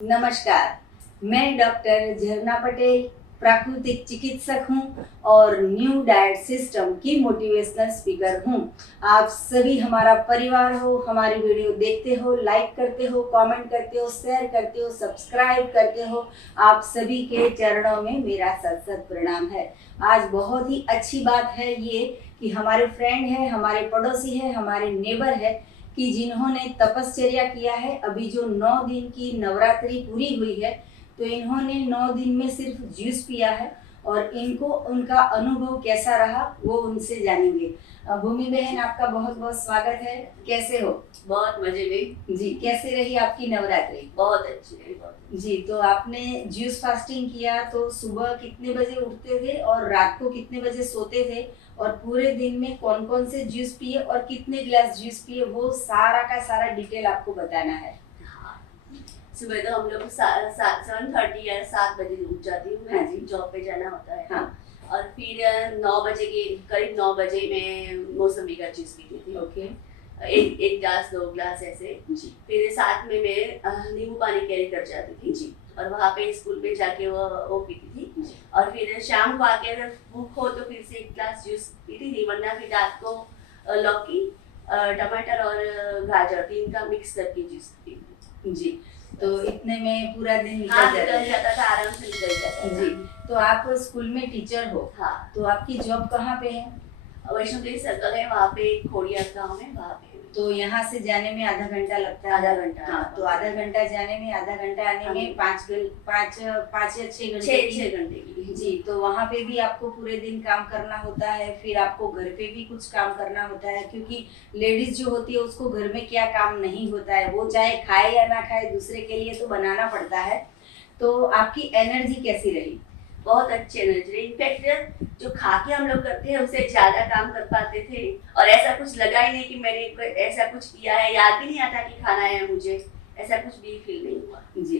नमस्कार, मैं डॉक्टर झरना पटेल प्राकृतिक चिकित्सक हूं और न्यू डाइट सिस्टम की मोटिवेशनल स्पीकर हूं। आप सभी हमारा परिवार हो, हमारी वीडियो देखते हो, लाइक करते हो, कमेंट करते हो, शेयर करते हो, सब्सक्राइब करते हो। आप सभी के चरणों में मेरा सत सत प्रणाम है। आज बहुत ही अच्छी बात है ये कि हमारे फ्रेंड है, हमारे पड़ोसी है, हमारे नेबर है कि जिन्होंने तपश्चर्या किया है। अभी जो 9 दिन की नवरात्रि पूरी हुई है तो इन्होंने 9 दिन में सिर्फ जूस पिया है और इनको उनका अनुभव कैसा रहा वो उनसे जानेंगे। भूमि बहन, आपका बहुत बहुत स्वागत है। कैसे हो? बहुत मजे में जी। कैसे रही आपकी नवरात्रि? बहुत अच्छी रही, बहुत जी। तो आपने जूस फास्टिंग किया तो सुबह कितने बजे उठते थे और रात को कितने बजे सोते थे और पूरे दिन में कौन कौन से जूस पिए और कितने गिलास जूस पिए, वो सारा का सारा डिटेल आपको बताना है। हाँ। सुबह तो हम लोग 7:30 या 7 बजे उठ जाती हूँ हाँ मैं, जी। जॉब पे जाना होता है। हाँ। और फिर 9 बजे के करीब 9 बजे मैं मौसमी का जूस पीती थी। ओके। एक ग्लास 2 ग्लास ऐसे। जी। फिर साथ में मैं नींबू पानी कैरी कर जाती थी जी। और वहाँ पे स्कूल पे जाके वो पीती थी। जी। और फिर शाम को आके अगर भूख हो तो फिर से 1 ग्लास जूस पीती थी, वरना फिर रात को लौकी, टमाटर और गाजर 3 का मिक्स करके जूस पीती थी। जी। तो इतने में पूरा दिन हाँ, निकल निकल जाता जाता था, आराम से निकल जाता है। था। जी। तो आप स्कूल में टीचर हो, हाँ। तो आपकी जॉब कहाँ पे है? वैष्णो देवी सर्कल है, वहाँ पे खोड़िया गाँव है, वहाँ पे। तो यहाँ से जाने में आधा घंटा लगता है। आधा घंटा। हाँ। तो आधा घंटा जाने में, आधा घंटा आने में 5 या 6 घंटे 6 घंटे की। जी। तो वहाँ पे भी आपको पूरे दिन काम करना होता है, फिर आपको घर पे भी कुछ काम करना होता है, क्योंकि लेडीज जो होती है उसको घर में क्या काम नहीं होता है, वो चाहे खाए या ना खाए दूसरे के लिए तो बनाना पड़ता है। तो आपकी एनर्जी कैसी रही? बहुत अच्छे एनर्जी। इनफैक्ट जो खा के हम लोग करते हैं उससे ज्यादा काम कर पाते थे और ऐसा कुछ लगा ही नहीं कि मैंने ऐसा कुछ किया है, याद भी नहीं आता कि खाना है मुझे, ऐसा कुछ भी फील नहीं हुआ। जी।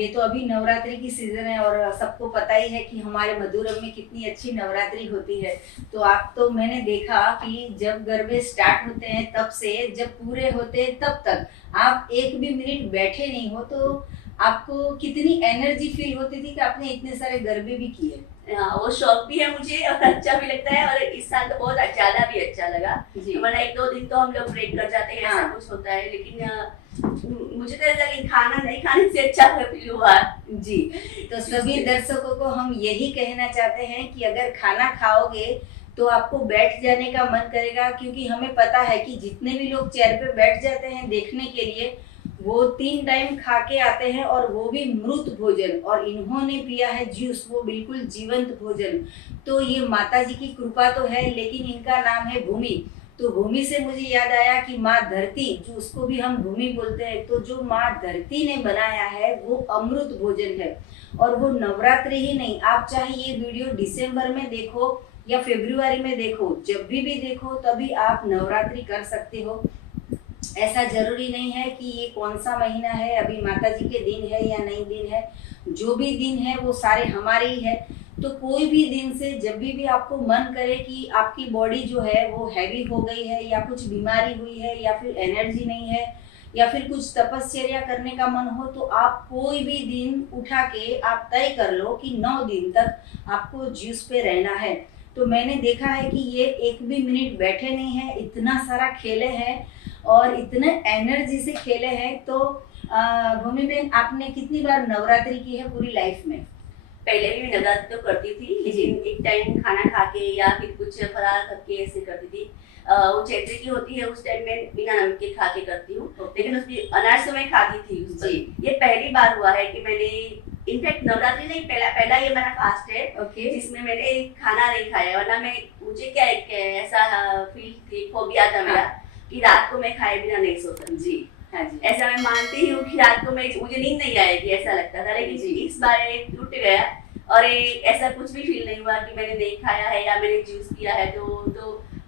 ये तो अभी नवरात्रि की सीजन है और सबको पता ही है कि हमारे मधुरम में कितनी अच्छी नवरात्रि होती है। तो आप तो मैंने देखा कि जब गरबे स्टार्ट होते हैं तब से जब पूरे होते हैं तब तक आप एक भी मिनट बैठे नहीं हो, तो आपको कितनी एनर्जी फील होती थी कि आपने इतने सारे गरबे भी किए। हाँ, वो शौक भी है मुझे और अच्छा भी लगता है, और इस साल तो बहुत ज्यादा भी अच्छा लगा। मतलब 1-2 दिन तो हम लोग ब्रेक कर जाते हैं, ऐसा हाँ। कुछ होता है, लेकिन मुझे तो ऐसा कि खाना नहीं खाने से अच्छा फील हुआ। जी। तो सभी दर्शकों को हम यही कहना चाहते हैं कि अगर खाना खाओगे तो आपको बैठ जाने का मन करेगा, क्योंकि हमें पता है कि जितने भी लोग चेयर पे बैठ जाते हैं देखने के लिए वो 3 टाइम खा के आते हैं और वो भी मृत भोजन, और इन्होंने पिया है जूस, वो बिल्कुल जीवंत भोजन। तो ये माता जी की कृपा तो है, लेकिन इनका नाम है भूमि। तो भूमि से मुझे याद आया कि माँ धरती, जो उसको भी हम भूमि बोलते हैं, तो जो माँ धरती ने बनाया है वो अमृत भोजन है। और वो नवरात्रि ही नहीं, आप चाहे ये वीडियो दिसंबर में देखो या फरवरी में देखो, जब भी देखो तभी आप नवरात्रि कर सकते हो। ऐसा जरूरी नहीं है कि ये कौन सा महीना है, अभी माता जी के दिन है या नहीं दिन है। जो भी दिन है वो सारे हमारे ही है। तो कोई भी दिन से जब भी आपको मन करे कि आपकी बॉडी जो है वो हैवी हो गई है या कुछ बीमारी हुई है या फिर एनर्जी नहीं है या फिर कुछ तपश्चर्या करने का मन हो, तो आप कोई भी दिन उठा के आप तय कर लो कि 9 दिन तक आपको जूस पे रहना है। तो मैंने देखा है कि ये एक भी मिनट बैठे नहीं है, इतना सारा खेले हैं और इतने एनर्जी से खेले हैं। तो भूमि बहन, आपने कितनी बार नवरात्रि की है पूरी लाइफ में? पहले भी नवरात्रि तो करती थी, लेकिन एक टाइम खाना खा के या फिर कुछ फरार करके ऐसे करती थी। वो चैत्री की होती है उस टाइम में बिना नमक के खा के करती हूँ, लेकिन उसकी अनाज तो मैं खाती थी उस दिन। ये पहली बार हुआ है कि मैंने, इनफैक्ट नवरात्रि नहीं, पहला ये मेरा फास्ट है जिसमें मैंने खाना नहीं खाया, वरना मैं मुझे क्या ऐसा फील फोबिया था मेरा कि रात को मैं खाए बिना नहीं सोता। जी। हाँ जी। ऐसा मैं मानती हूँ कि रात को मुझे नींद नहीं आएगी, ऐसा लगता था, लेकिन इस बार टूट गया और ऐसा कुछ भी फील नहीं हुआ कि मैंने नहीं खाया है या मैंने जूस पिया है तो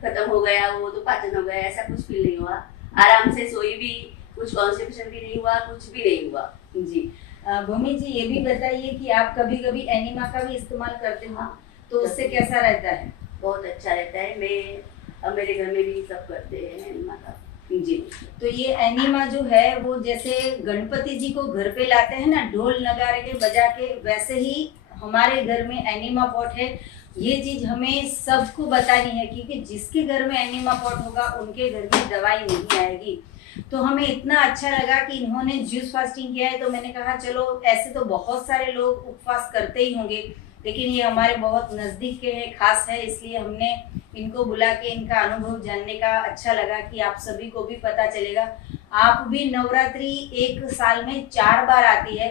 खत्म हो गया, वो तो पाचन हो गया, ऐसा कुछ फील नहीं हुआ। आराम से सोई भी, कुछ कॉन्स्टिपेशन भी नहीं हुआ, कुछ भी नहीं हुआ। जी। भूमि जी, ये भी बताइए कि आप कभी कभी एनिमा का भी इस्तेमाल करते हो, तो उससे कैसा रहता है? बहुत अच्छा रहता है। मेरे घर में भी सब करते हैं एनिमा का। जी तो ये एनिमा जो है वो जैसे गणपति जी को घर पे लाते हैं ना ढोल नगारे के बजा के, वैसे ही हमारे घर में एनिमा पॉट है। ये चीज हमें सबको बतानी है क्योंकि जिसके घर में एनिमा पॉट होगा उनके घर में दवाई नहीं आएगी। तो हमें इतना अच्छा लगा कि इन्होंने ज्यूस फास्टिंग किया है, तो मैंने कहा चलो, ऐसे तो बहुत सारे लोग उपवास करते ही होंगे लेकिन ये हमारे बहुत नजदीक के हैं, खास है, इसलिए हमने इनको बुला के इनका अनुभव जानने का अच्छा लगा कि आप सभी को भी पता चलेगा। आप भी नवरात्रि एक साल में 4 बार आती है,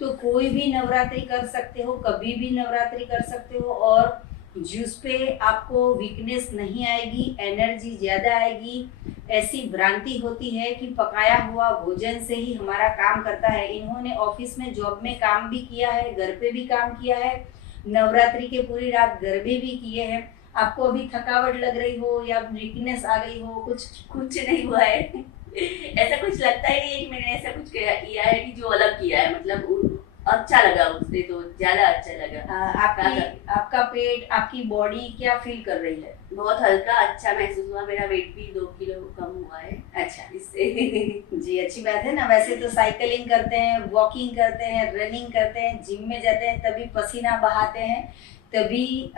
तो कोई भी नवरात्रि कर सकते हो, कभी भी नवरात्रि कर सकते हो। और जूस पे आपको वीकनेस नहीं आएगी, एनर्जी ज़्यादा आएगी। ऐसी भ्रांति होती है कि पकाया हुआ भोजन से ही हमारा काम करता है। इन्होंने ऑफिस में जॉब में काम भी किया है, घर पे भी काम किया है, नवरात्रि के पूरी रात गरबे भी किए हैं। आपको अभी थकावट लग रही हो या वीकनेस आ गई हो, कुछ नहीं हुआ है। ऐसा कुछ लगता ही नहीं है कि मैंने ऐसा कुछ किया है कि जो अलग किया है, मतलब अच्छा लगा, उससे तो ज्यादा अच्छा लगा। आपका पेट, आपकी बॉडी क्या फील कर रही है? बहुत हल्का अच्छा महसूस हुआ, मेरा वेट भी 2 किलो कम हुआ है। अच्छा, इससे जी अच्छी बात है ना। वैसे तो साइकिलिंग करते हैं, वॉकिंग करते हैं, रनिंग करते हैं, जिम में जाते हैं, तभी पसीना बहाते हैं, तभी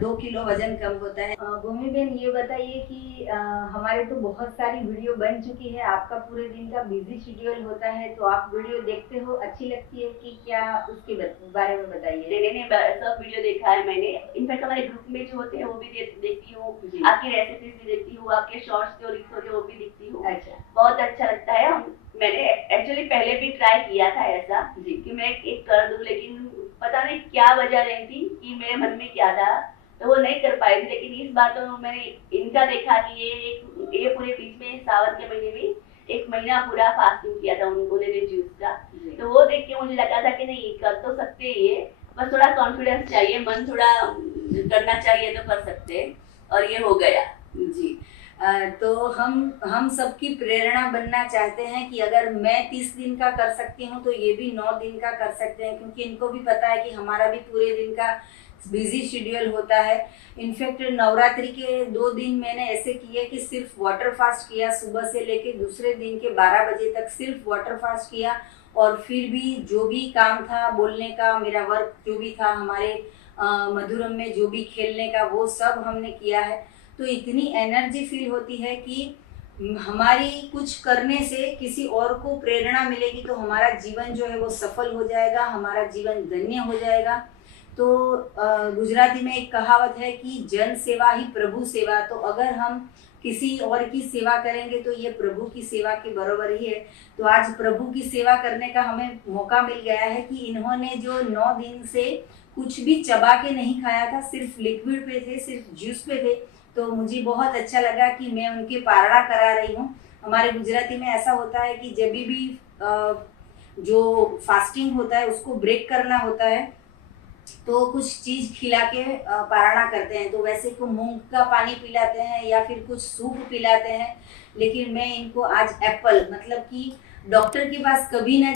2 किलो वजन कम होता है। भूमि बहन, ये बताइए कि हमारे तो बहुत सारी वीडियो बन चुकी है, आपका पूरे दिन का बिजी शेड्यूल होता है, तो आप वीडियो देखते हो, अच्छी लगती है कि क्या, उसके बारे में बताइए। नहीं, सब वीडियो देखा है मैंने। इनफैक्ट हमारे ग्रुप में जो होते हैं वो भी देखती हूँ, आपकी रेसिपीज भी देखती हूँ, आपके शॉर्ट्स स्टोरीज होते हैं वो भी देखती हूँ। अच्छा, बहुत अच्छा लगता है। मैंने एक्चुअली पहले भी ट्राई किया था ऐसा कि मैं एक कर दूं, लेकिन पता नहीं क्या वजह रही थी कि मेरे मन में क्या था, तो वो नहीं कर पाई थी। लेकिन इस बार तो मैंने इनका देखा कि ये पूरे बीच में सावन के महीने में 1 महीना पूरा फास्टिंग किया था उन्होंने जूस का। तो वो देख के मुझे लगा था कि नहीं, कर तो सकते ही है, बस थोड़ा कॉन्फिडेंस चाहिए, मन थोड़ा करना चाहिए तो कर सकते हैं, और ये हो गया। जी। तो हम सबकी प्रेरणा बनना चाहते हैं कि अगर मैं 30 दिन का कर सकती हूँ तो ये भी 9 दिन का कर सकते हैं, क्योंकि इनको भी पता है कि हमारा भी पूरे दिन का बिजी शेड्यूल होता है। इनफैक्ट नवरात्रि के 2 दिन मैंने ऐसे किए कि सिर्फ वाटर फास्ट किया, सुबह से लेके दूसरे दिन के 12 बजे तक सिर्फ वाटर फास्ट किया, और फिर भी जो भी काम था बोलने का, मेरा वर्क जो भी था, हमारे मधुरम में जो भी खेलने का, वो सब हमने किया है। तो इतनी एनर्जी फील होती है कि हमारी कुछ करने से किसी और को प्रेरणा मिलेगी, तो हमारा जीवन जो है वो सफल हो जाएगा, हमारा जीवन धन्य हो जाएगा। तो गुजराती में एक कहावत है कि जन सेवा ही प्रभु सेवा। तो अगर हम किसी और की सेवा करेंगे तो ये प्रभु की सेवा के बराबर ही है। तो आज प्रभु की सेवा करने का हमें मौका मिल गया है कि इन्होंने जो 9 दिन से कुछ भी चबा के नहीं खाया था, सिर्फ लिक्विड पे थे, सिर्फ जूस पे थे, तो मुझे बहुत अच्छा लगा कि मैं उनके पारणा करा रही हूँ। हमारे गुजराती में ऐसा होता है कि जब भी जो फास्टिंग होता है उसको ब्रेक करना होता है तो कुछ चीज खिला के पारणा करते हैं। तो वैसे को मूंग का पानी पिलाते हैं या फिर कुछ सूप पिलाते हैं, लेकिन मैं इनको आज एप्पल, मतलब कि डॉक्टर के पास कभी न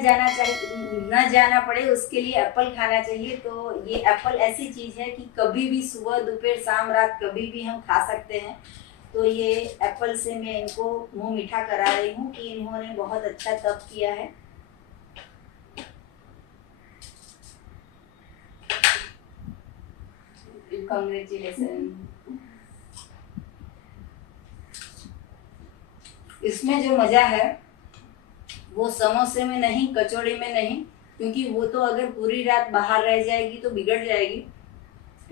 जाना पड़े, उसके लिए एप्पल खाना चाहिए। तो ये एप्पल ऐसी चीज़ है कि कभी भी सुबह दोपहर शाम रात कभी भी हम खा सकते हैं। तो ये एप्पल से मैं इनको मुंह मीठा करा रही हूँ कि इन्होंने बहुत अच्छा तप किया है। कांग्रेचुलेशन। इसमें जो मजा है वो समोसे में नहीं, कचौड़ी में नहीं, क्योंकि वो तो अगर पूरी रात बाहर रह जाएगी तो बिगड़ जाएगी।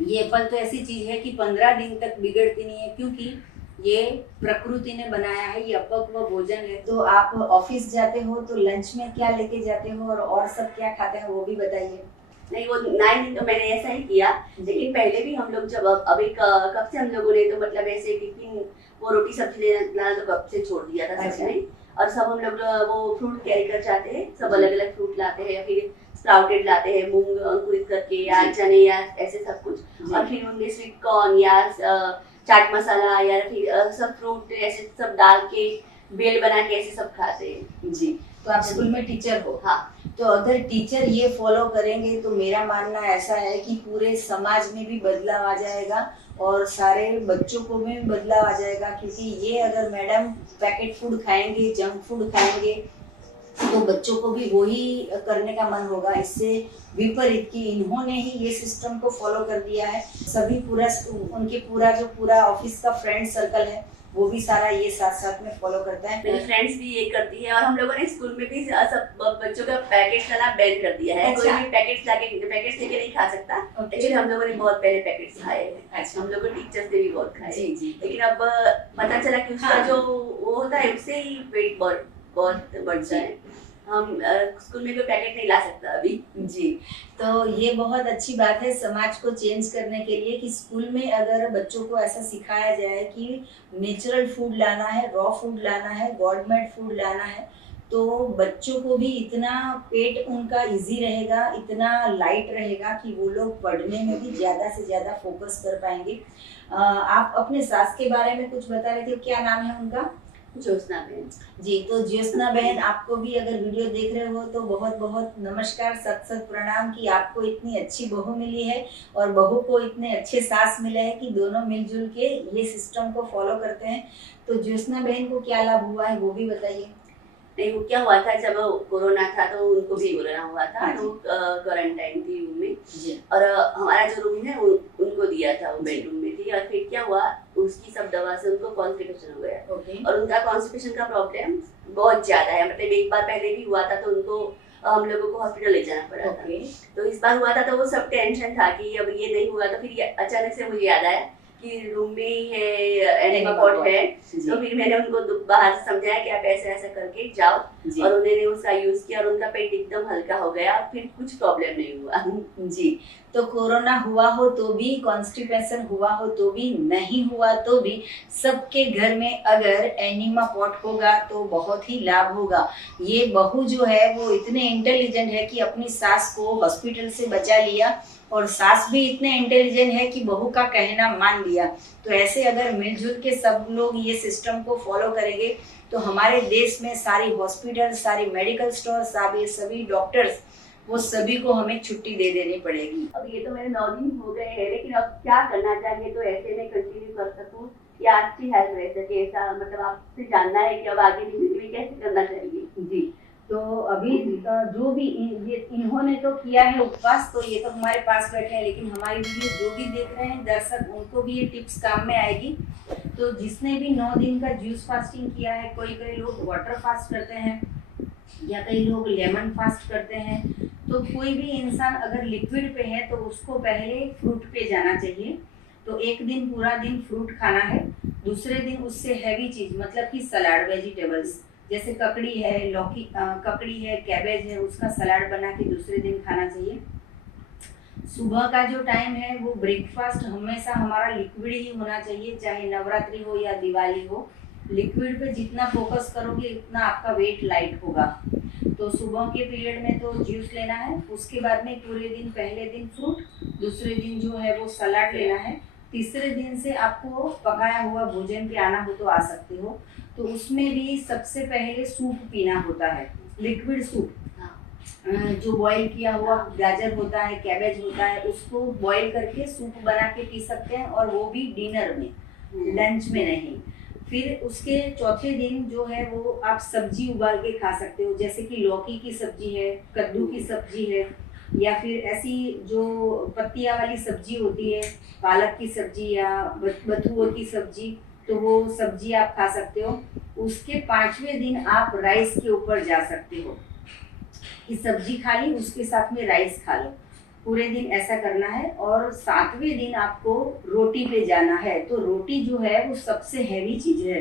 ये फल तो ऐसी चीज है कि 15 दिन तक बिगड़ती नहीं है, क्योंकि ये प्रकृति ने बनाया है, ये अपक्व भोजन है। तो आप ऑफिस जाते हो तो लंच में क्या लेके जाते हो और सब क्या खाते हैं वो भी बताइए। नहीं, वो 9 दिन तो मैंने ऐसा ही किया, लेकिन पहले भी हम लोग जब अभी कब से हम लोगों ने तो मतलब ऐसे टिफिन वो रोटी सब्जी लेना तो कब से छोड़ दिया था सबने। और सब हम लोग वो फ्रूट कैरी कर जाते हैं, सब अलग अलग फ्रूट लाते हैं, फिर स्प्राउटेड लाते हैं, मूंग अंकुरित करके या चने या ऐसे सब कुछ, और फिर उनमें स्वीट कॉर्न या चाट मसाला या फिर सब फ्रूट ऐसे सब डाल के बेल बना के ऐसे सब खाते हैं। जी, तो आप स्कूल में टीचर हो। हाँ। तो अगर टीचर ये फॉलो करेंगे तो मेरा मानना ऐसा है कि पूरे समाज में भी बदलाव आ जाएगा और सारे बच्चों को भी बदलाव आ जाएगा, क्योंकि ये अगर मैडम पैकेट फूड खाएंगे, जंक फूड खाएंगे, तो बच्चों को भी वही करने का मन होगा। इससे विपरीत कि इन्होंने ही ये सिस्टम को फॉलो कर दिया है, सभी पूरा उनके पूरा ऑफिस का फ्रेंड सर्कल है वो भी सारा ये साथ साथ में फॉलो करता है। मेरी फ्रेंड्स भी ये करती है और हम लोगों ने स्कूल में भी सब बच्चों का पैकेट लाना बैन कर दिया है। कोई भी पैकेट्स लेके नहीं खा सकता। एक्चुअली हम लोगों ने बहुत पहले पैकेट्स खाए हैं। अच्छा। हम लोगों टीचर्स ने भी बहुत खाए। जी। लेकिन अब पता चला कि उसका जो वो होता है उससे ही वेट बहुत बढ़ता है। हम स्कूल में कोई पैकेट नहीं ला सकता अभी। जी, तो ये बहुत अच्छी बात है समाज को चेंज करने के लिए कि स्कूल में अगर बच्चों को ऐसा सिखाया जाए कि नेचुरल फूड लाना है, रॉ फूड लाना है, गॉड मेड फूड लाना है, तो बच्चों को भी इतना पेट उनका इजी रहेगा, इतना लाइट रहेगा कि वो लोग पढ़ने में भी ज़्यादा से ज़्यादा फोकस कर पाएंगे। आप अपने सास के बारे में कुछ बता रहे थे, क्या नाम है उनका? ज्योत्सना बहन जी। तो ज्योत्सना बहन, आपको भी अगर वीडियो देख रहे हो तो बहुत बहुत नमस्कार, सत सत प्रणाम कि आपको इतनी अच्छी बहू मिली है और बहू को इतने अच्छे सास मिले हैं कि दोनों मिलजुल के ये सिस्टम को फॉलो करते हैं। तो ज्योत्सना बहन को क्या लाभ हुआ है वो भी बताइए। नहीं, वो क्या हुआ था जब कोरोना था तो उनको भी कोरोना हुआ था। हाँ तो क्वारंटाइन थी रूम में जी। और हमारा जो रूम है उनको दिया था, वो बेडरूम में थी। और फिर क्या हुआ, उसकी सब दवा से उनको कॉन्स्टिपेशन हो गया। ओके। और उनका कॉन्स्टिपेशन का प्रॉब्लम बहुत ज्यादा है, मतलब एक बार पहले भी हुआ था तो उनको हम लोगों को हॉस्पिटल ले जाना पड़ा था। तो इस बार हुआ था तो वो सब टेंशन था कि अब ये नहीं हुआ। तो फिर अचानक से मुझे याद आया कि रूम में ही है एनिमा पॉट है। तो फिर मैंने उनको बाहर से समझाया कि आप ऐसा ऐसा करके जाओ और उन्होंने उसका यूज किया और उनका पेट एकदम हल्का हो गया, फिर कुछ प्रॉब्लम नहीं हुआ। जी। तो कोरोना हुआ हो तो भी, कॉन्स्टिपेशन हुआ हो तो भी, नहीं हुआ तो भी, सबके घर में अगर एनिमा पॉट होगा तो बहुत ही लाभ होगा। ये बहू जो है वो इतने इंटेलिजेंट है कि अपनी सास को हॉस्पिटल से बचा लिया और सास भी इतने इंटेलिजेंट है कि बहू का कहना मान लिया। तो ऐसे अगर मिलजुल के सब लोग ये सिस्टम को फॉलो करेंगे तो हमारे देश में सारी हॉस्पिटल, सारी मेडिकल स्टोर, सभी डॉक्टर्स, वो सभी को हमें छुट्टी दे देनी पड़ेगी। अब ये तो मेरे 9 दिन हो गए हैं, लेकिन अब क्या करना चाहिए तो ऐसे में कंटिन्यू कर सकूं या अच्छी हेल्थ रह सके, ऐसा मतलब आपसे जानना है कि अब आगे जिंदगी में कैसे करना चाहिए। जी। तो अभी जो भी इन्होंने तो किया है उपवास, तो ये तो हमारे पास बैठे हैं, लेकिन हमारी वीडियो जो भी देख रहे हैं दर्शक, उनको भी ये टिप्स काम में आएगी। तो जिसने भी 9 दिन का जूस फास्टिंग किया है, कई लोग वाटर फास्ट करते हैं या कई लोग लेमन फास्ट करते हैं, तो कोई भी इंसान अगर लिक्विड पे है तो उसको पहले फ्रूट पे जाना चाहिए। तो एक दिन पूरा दिन फ्रूट खाना है, दूसरे दिन उससे हैवी चीज मतलब कि सलाद, वेजिटेबल्स जैसे ककड़ी है, लौकी, ककड़ी है, कैबेज है, उसका सलाद बना के दूसरे दिन खाना चाहिए। सुबह का जो टाइम है वो ब्रेकफास्ट हमेशा हमारा लिक्विड ही होना चाहिए, चाहे नवरात्रि हो या दिवाली हो। लिक्विड पे जितना फोकस करोगे उतना आपका वेट लाइट होगा। तो सुबह के पीरियड में तो जूस लेना है, उसके बाद में पूरे दिन, पहले दिन फ्रूट, दूसरे दिन जो है वो सलाद लेना है, तीसरे दिन से आपको पकाया हुआ भोजन पे आना हो तो आ सकते हो। तो उसमें भी सबसे पहले सूप पीना होता है, लिक्विड सूप, जो बॉईल किया हुआ गाजर होता है, कैबेज होता है, उसको बॉईल करके सूप बना के पी सकते हैं, और वो भी डिनर में, लंच में नहीं। फिर उसके चौथे दिन जो है वो आप सब्जी उबाल के खा सकते हो, जैसे कि लौकी की सब्जी है, कद्दू की सब्जी है, या फिर ऐसी जो पत्तियां वाली सब्जी होती है, पालक की सब्जी या बथुआ की सब्जी, तो वो सब्जी आप खा सकते हो। उसके 5वें दिन आप राइस के ऊपर जा सकते हो कि सब्जी खा ली, उसके साथ में राइस खा लो, पूरे दिन ऐसा करना है। और 7वें दिन आपको रोटी पे जाना है। तो रोटी जो है वो सबसे हैवी चीज है।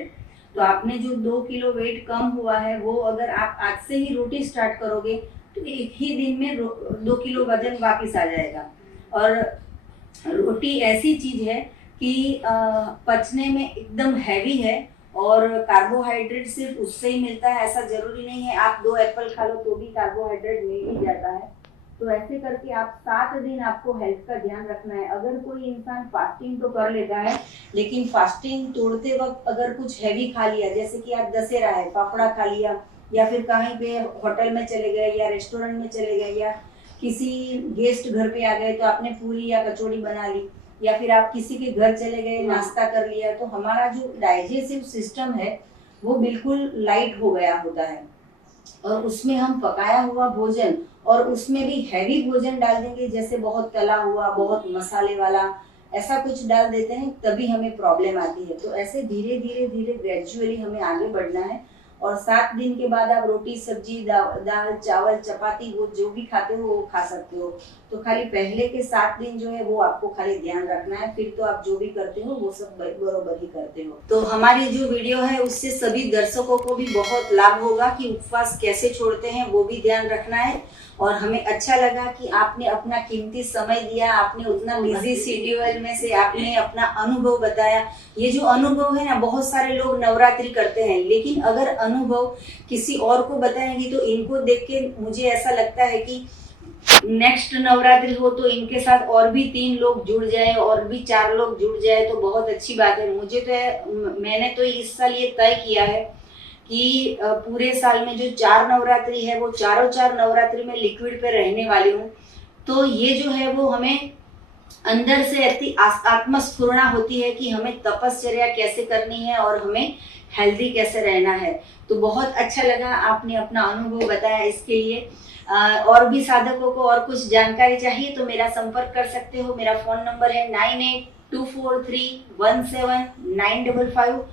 तो आपने जो 2 किलो वेट कम हुआ है, वो अगर आप आज से ही रोटी स्टार्ट करोगे तो एक ही दिन में 2 किलो वजन वापस आ जाएगा। और रोटी ऐसी चीज है कि पचने में एकदम हैवी है, और कार्बोहाइड्रेट सिर्फ उससे ही मिलता है, ऐसा जरूरी नहीं है आप 2 एप्पल खा लो तो भी कार्बोहाइड्रेट मिल ही जाता है। तो ऐसे करके आप 7 दिन आपको हेल्थ का ध्यान रखना है। अगर कोई इंसान फास्टिंग तो कर लेता है, लेकिन फास्टिंग तोड़ते वक्त अगर कुछ हैवी खा लिया, जैसे कि आज दशहरा है, फाफड़ा खा लिया, या फिर कहीं पे होटल में चले गए या रेस्टोरेंट में चले गए या किसी गेस्ट घर पे आ गए तो आपने पूरी या कचौड़ी बना ली, या फिर आप किसी के घर चले गए नाश्ता कर लिया, तो हमारा जो डाइजेस्टिव सिस्टम है वो बिल्कुल लाइट हो गया होता है। और उसमें हम पकाया हुआ भोजन और उसमें भी हैवी भोजन डाल देंगे, जैसे बहुत तला हुआ, बहुत मसाले वाला, ऐसा कुछ डाल देते हैं, तभी हमें प्रॉब्लम आती है। तो ऐसे धीरे धीरे धीरे ग्रेजुअली हमें आगे बढ़ना है। और 7 दिन के बाद आप रोटी सब्जी दाल चावल चपाती वो जो भी खाते हो वो खा सकते हो। तो खाली पहले के 7 दिन जो है वो आपको खाली ध्यान रखना है, फिर तो आप जो भी करते हो वो सब बरोबर ही करते हो। तो हमारी जो वीडियो है उससे सभी दर्शकों को भी बहुत लाभ होगा कि उपवास कैसे छोड़ते हैं वो भी ध्यान रखना है। और हमें अच्छा लगा कि आपने अपना कीमती समय दिया, आपने उतना बिजी शेड्यूल में से आपने अपना अनुभव बताया। ये जो अनुभव है ना, बहुत सारे लोग नवरात्रि करते हैं, लेकिन अगर अनुभव किसी और को बताएंगे तो इनको देख के मुझे ऐसा लगता है कि नेक्स्ट नवरात्रि हो तो इनके साथ और भी 3 लोग जुड़ जाए और भी 4 लोग जुड़ जाए तो बहुत अच्छी बात है। मैंने तो इस साल ये तय किया है कि पूरे साल में जो 4 नवरात्रि है वो चारों 4 नवरात्रि में लिक्विड पे रहने वाली हूँ। तो ये जो है वो हमें अंदर से ऐसी आत्मस्फुरणा होती है कि हमें तपश्चर्या कैसे करनी है और हमें हेल्दी कैसे रहना है। तो बहुत अच्छा लगा, आपने अपना अनुभव बताया। इसके लिए और भी साधकों को और कुछ जानकारी चाहिए तो मेरा संपर्क कर सकते हो। मेरा फोन नंबर है 9824317955।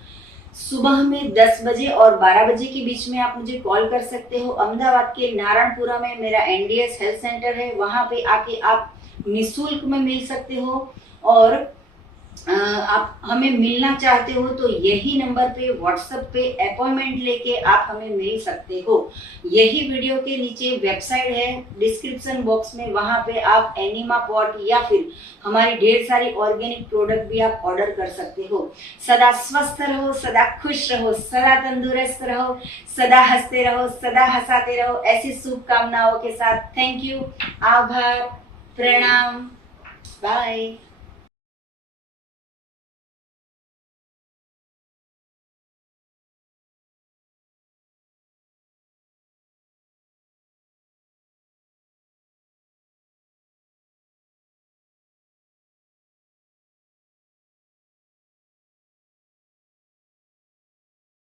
सुबह में 10 बजे और 12 बजे के बीच में आप मुझे कॉल कर सकते हो। अहमदाबाद के नारायणपुरा में मेरा NDS हेल्थ सेंटर है, वहाँ पे आके आप निःशुल्क में मिल सकते हो। और आप हमें मिलना चाहते हो तो यही नंबर पे व्हाट्सएप पे अपॉइंटमेंट लेके आप हमें मिल सकते हो। यही वीडियो के नीचे वेबसाइट है डिस्क्रिप्शन बॉक्स में, वहाँ पे आप एनिमा पॉट या फिर हमारी ढेर सारी ऑर्गेनिक प्रोडक्ट भी आप ऑर्डर कर सकते हो। सदा स्वस्थ रहो, सदा खुश रहो, सदा तंदुरुस्त रहो, सदा हंसते रहो, सदा हंसाते रहो, ऐसी शुभकामनाओं के साथ थैंक यू, आभार, प्रणाम, बाय।